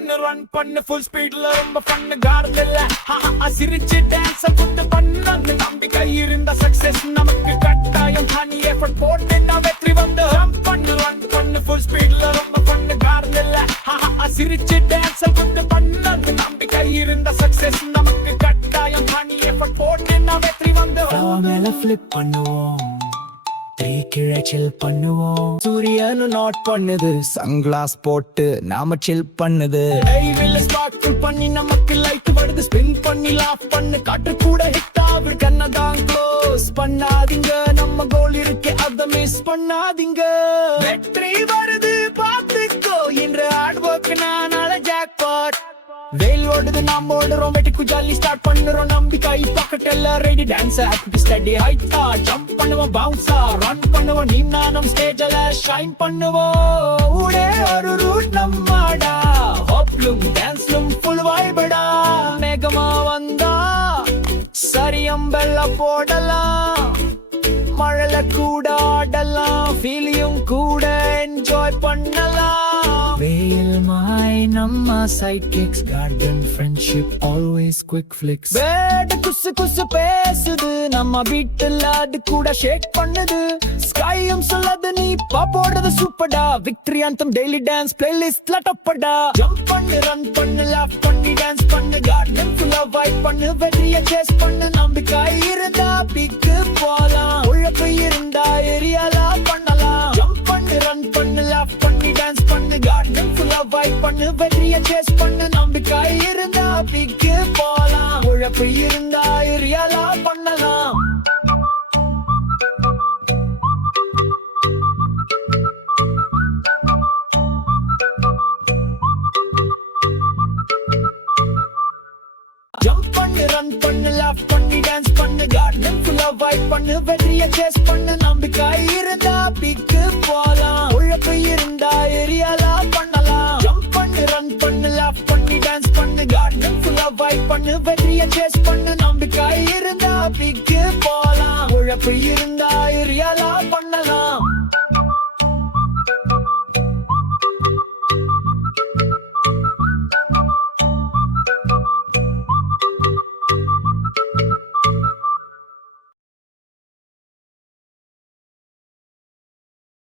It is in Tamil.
பண்ணு ரன் பண்ணு ஃபுல் ஸ்பீட்ல ரொம்ப பண்ணு கார்ல இல்ல சிரிச்சு டான்ஸ் குத்து பண்ணு நம்பிக்கை இருந்த சக்சஸ் நமக்கு கட்டாயம் தனி எஃபர்ட் போட்டு நான் வெற்றி வந்து ஜம்ப் பண்ணு ரன் பண்ணு ஃபுல் ஸ்பீட்ல ரொம்ப பண்ணு கார்ல இல்ல சிரிச்சு டான்ஸ் குத்து பண்ணு நம்பிக்கை இருந்த சக்சஸ் நமக்கு கட்டாயம் தனி எஃபர்ட் போட்டு நான் வெற்றி வந்து மேல ஃபிளிப் பண்ணுவோம் கீழே சில் பண்ணுவோம் சூரியனு நாட் பண்ணுது சன்கிளாஸ் போட்டு நாம சில் பண்ணுது ஸ்பார்க்கிள் பண்ணி நமக்கு லைட் வருது ஸ்பின் பண்ணி லாஃப் பண்ணு காற்று கூட ஹிட் ஆகுது கண்ணதான் க்ளோஸ் பண்ணாதீங்க நம்ம கோல் இருக்கு அத மிஸ் பண்ணாதீங்க வெற்றி வருது பாத்துக்கோ இன்று ஹார்ட் ஒர்க் நானால ஜாக்பாட் வெயில் ஓடுது நாம் ஓடுறோம் வெட்டிக்கு ஜாலி ஸ்டார்ட் பண்ணுறோம் நம்பிக்கை பாக்கெட் எல்லாம் ரெடி டான்ஸ் ஆக்டிவிட்டி ஸ்டடி ஹைட்டா ஜம்ப் பண்ணுவோம் பவுன்ஸா ரன் பண்ணுவோம் நீ நானும் ஸ்டேஜ்ல ஷைன் பண்ணுவோம் ஊடே ஒரு ரூட் நம்மடா ஹாப்லும் டான்ஸ்லும் ஃபுல் வைபடா மேகமா வந்தா சரியம்பெல்ல போடலாம் மழல கூட ஆடலாம் ஃபீலியும் கூட என்ஜாய் பண்ணலாம் வெயில் மாய் நம்ம side kicks garden friendship always quick flicks வேட குசு குசு பேசுது நம்ம வீட்டுல அது கூட ஷேக் பண்ணுது ஸ்கையும் சொல்லது நீ பாப்போடுறது சூப்பர்டா விக்டரி ஆந்தம் டெய்லி டான்ஸ் பிளேலிஸ்ட்ல டப்படா ஜம்ப் பண்ணு ரன் பண்ணு லாஃப் பண்ணி டான்ஸ் பண்ணு கார்டன் ஃபுல்லா வைப் பண்ணு வெற்றிய சேஸ் பண்ணு நம்பிக்கை இருந்தா பிக்கு போலாம் உழைப்பு இருந்தா ஏரியாலா பண்ணலாம் ஜம்ப் பண்ணு ரன் பண்ணு லாஃப் பண்ணி டான்ஸ் பண்ணு கார்டன் ஃபுல்லா வைப் பண்ணு வெற்றிய சேஸ் பண்ணு நம்பிக்கை இருந்தா பிக்கு போலாம் உழைப்பு இருந்தா ஏரியாலா பண்ணலாம் ஜம்ப் பண்ணு ரன் பண்ணு லாஃப் பண்ணி டான்ஸ் பண்ணு கார்டன் ஃபுல்லா வைப் பண்ணு வெற்றிய சேஸ் பண்ணு நம்பிக்கை இருந்தா பிக்கு போலாம் உழைப்பு இருந்தா ஏரியாலா பண்ணலாம் ஜம்ப் பண்ணு ரன் பண்ணு லாஃப் பண்ணி டான்ஸ் பண்ணு கார்டன் ஃபுல்லா வைப் பண்ணு வெற்றிய சேஸ் பண்ணு நம்பிக்கை இருந்தா பிக்கு போலாம் உழைப்பு இருந்தா